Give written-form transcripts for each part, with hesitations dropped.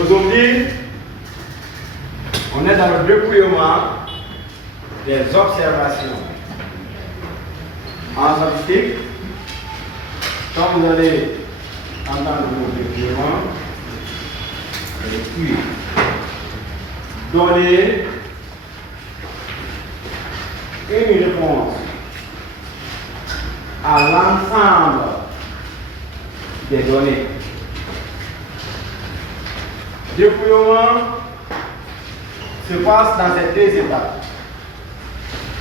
Aujourd'hui, on est dans le dépouillement des observations. En statistique, quand vous allez entendre le mot dépouillement, puis donner une réponse à l'ensemble des données. Dépouillement se passe dans ces deux étapes.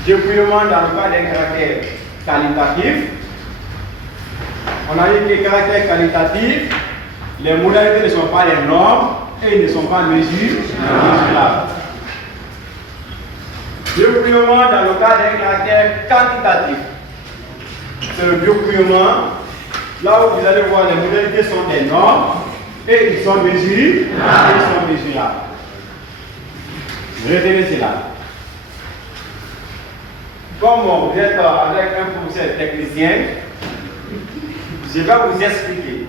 Dépouillement dans le cas d'un caractère qualitatif. On a dit que les caractères qualitatifs, les modalités ne sont pas les normes et ils ne sont pas mesurables. Dépouillement dans le cas d'un caractère quantitatif. C'est le dépouillement là où vous allez voir les modalités sont des normes et ils sont mesurables. Retenez cela. Comme vous êtes avec un professeur technicien, je vais vous expliquer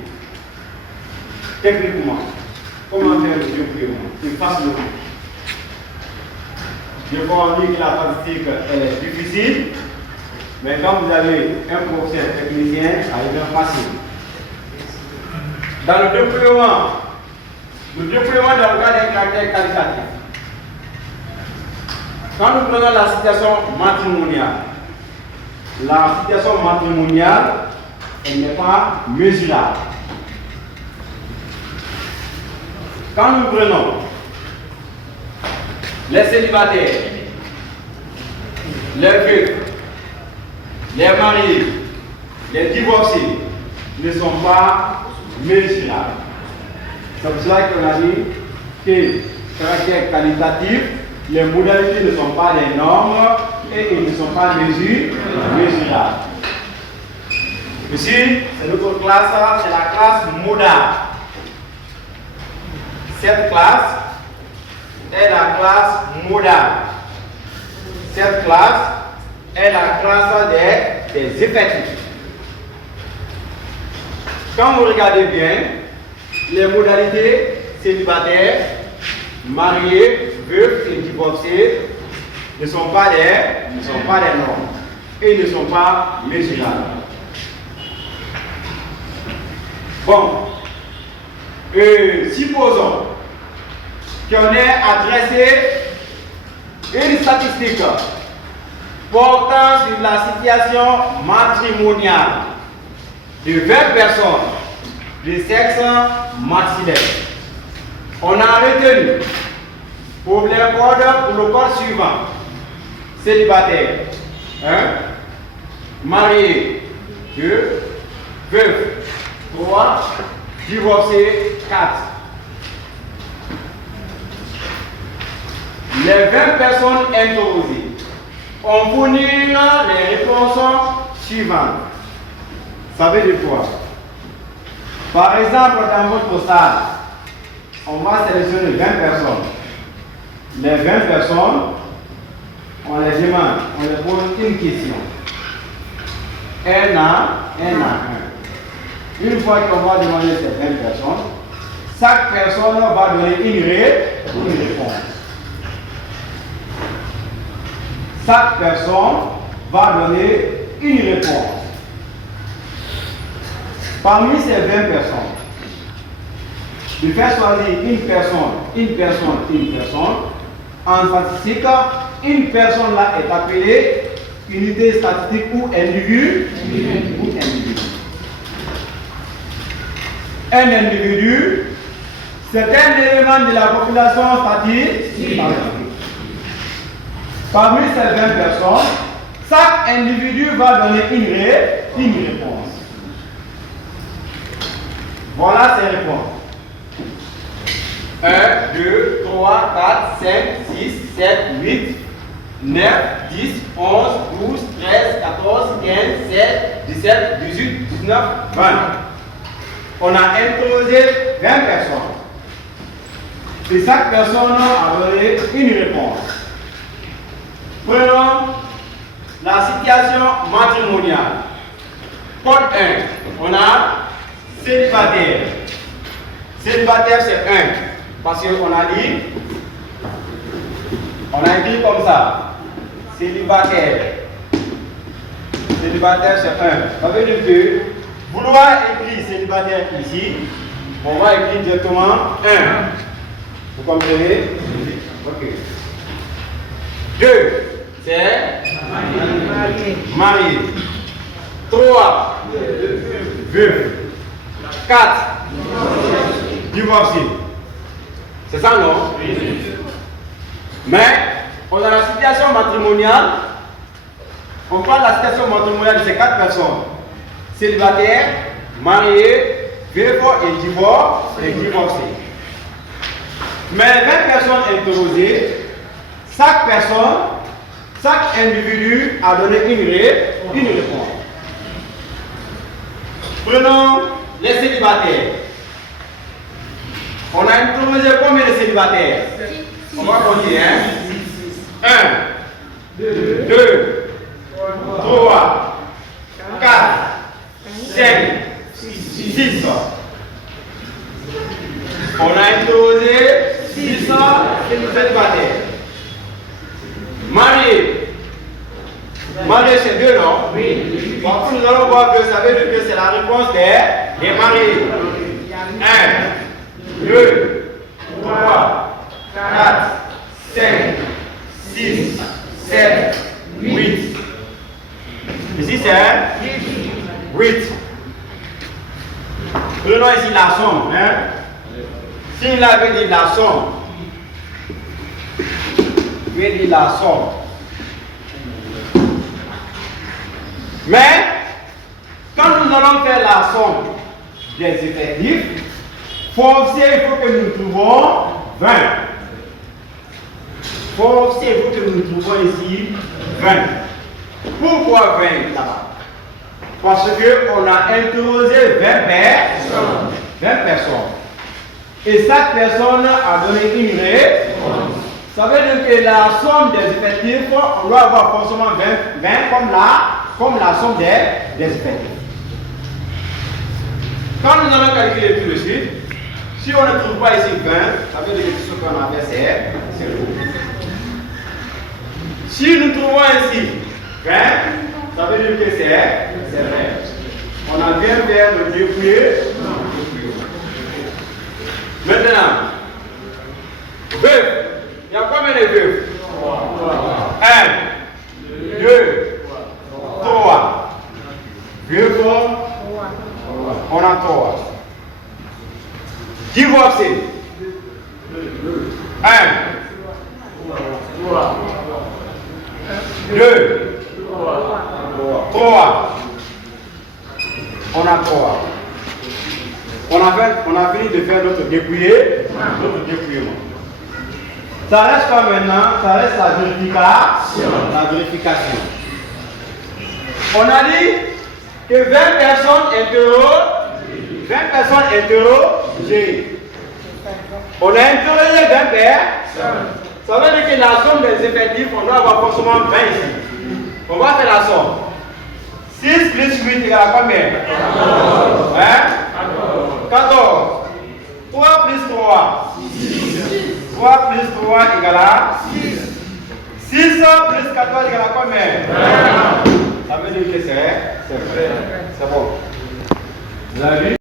techniquement comment faire le dépouillement. C'est facile. Je vois dire que la statistique est difficile, mais quand vous avez un professeur technicien, ça devient facile. Dans le dépouillement dans le cas d'un caractère qualitatif. Quand nous prenons la situation matrimoniale, elle n'est pas mesurable. Quand nous prenons les célibataires, les veufs, les mariés, les divorcés ne sont pas mesurables. C'est pour cela qu'on a dit que caractère qualitatif, les modalités ne sont pas les normes et ils ne sont pas mesurables. Ici, c'est notre classe, c'est la classe modale. Cette classe est la classe modale. Cette classe est la classe des effectifs. Quand vous regardez bien, les modalités célibataires, mariés, veufs et divorcés ne sont pas des normes et ne sont pas mesurables. Bon, supposons qu'on ait adressé une statistique portant sur la situation matrimoniale de 20 personnes de sexe maxillaire. On a retenu pour le code suivant: célibataire 1, marié 2, veuf 3, divorcé 4. Les 20 personnes interrogées ont fourni les réponses suivantes. Ça veut dire quoi? Par exemple, dans votre salle, on va sélectionner 20 personnes. Les 20 personnes, on les demande, on les pose une question. Un à un. Une fois qu'on va demander ces 20 personnes, chaque personne va donner une réponse. Chaque personne va donner une réponse. Parmi ces 20 personnes, de faire choisir une personne, en statistique, une personne là est appelée unité statistique ou individu. Un individu, c'est un élément de la population statistique. Parmi ces 20 personnes, chaque individu va donner une réponse. Voilà ces réponses. 1, 2, 3, 4, 5, 6, 7, 8, 9, 10, 11, 12, 13, 14, 15, 16, 17, 18, 19, 20. On a interrogé 20 personnes. Et chaque personne a donné une réponse. Prenons la situation matrimoniale. Code 1, on a célibataire. Célibataire, c'est 1. Parce qu'on a dit, on a écrit comme ça. Célibataire. Célibataire, c'est 1. Ça veut dire que, vouloir écrire célibataire ici, on va écrire directement 1. Vous comprenez? Ok. 2, c'est marié. 3, veuve. 4, divorcé. C'est ça, non? Mais, on a la situation matrimoniale. On parle de la situation matrimoniale de ces 4 personnes. Célibataire, marié, veuve et divorcé. Mais 20 personnes interrogées, chaque individu a donné une réponse. Prenons les célibataires. On a interrogé combien de célibataires? On va compter, 1, 2, 3, 4, 5, 6. On a interrogé 600 célibataires. Marié. Marié, c'est 2, non? Oui. Donc, nous allons voir que ça veut dire que c'est la réponse des mariés. 1, 2, 3, 4, 5, 6, 7, 8. Ici, c'est 8. Prenons ici la somme. S'il avait dit la somme, je vais dire la somme. Mais, quand nous allons faire la somme des effectifs, forcé, il faut que nous trouvions 20. Forcé, il faut que nous trouvions ici 20. Pourquoi 20 là-bas? Parce qu'on a interrogé 20 personnes. Et chaque personne a donné une réponse. Ça veut dire que la somme des effectifs, on doit avoir forcément 20 comme la somme des effectifs. Quand nous allons calculer tout de suite, si on ne trouve pas ici 20, ça veut dire que ce qu'on a fait, c'est 0. Si nous trouvons ici 20, ça veut dire que c'est vrai. On a bien fait le dépouiller. Maintenant, veuve. Il y a combien de veuves? 1, 2, 3. Veuve, on a 3. Divorcé. 1, 2, 3. On a 3. On a fini de faire notre dépouillement. Ça reste quoi maintenant? Ça reste la vérification. On a dit que 20 personnes interrogées. On a interrogé 20 personnes. Ça veut dire que la somme des effectifs, on doit avoir forcément 20 ici. On va faire la somme. 6 plus 8 égale à combien? 14.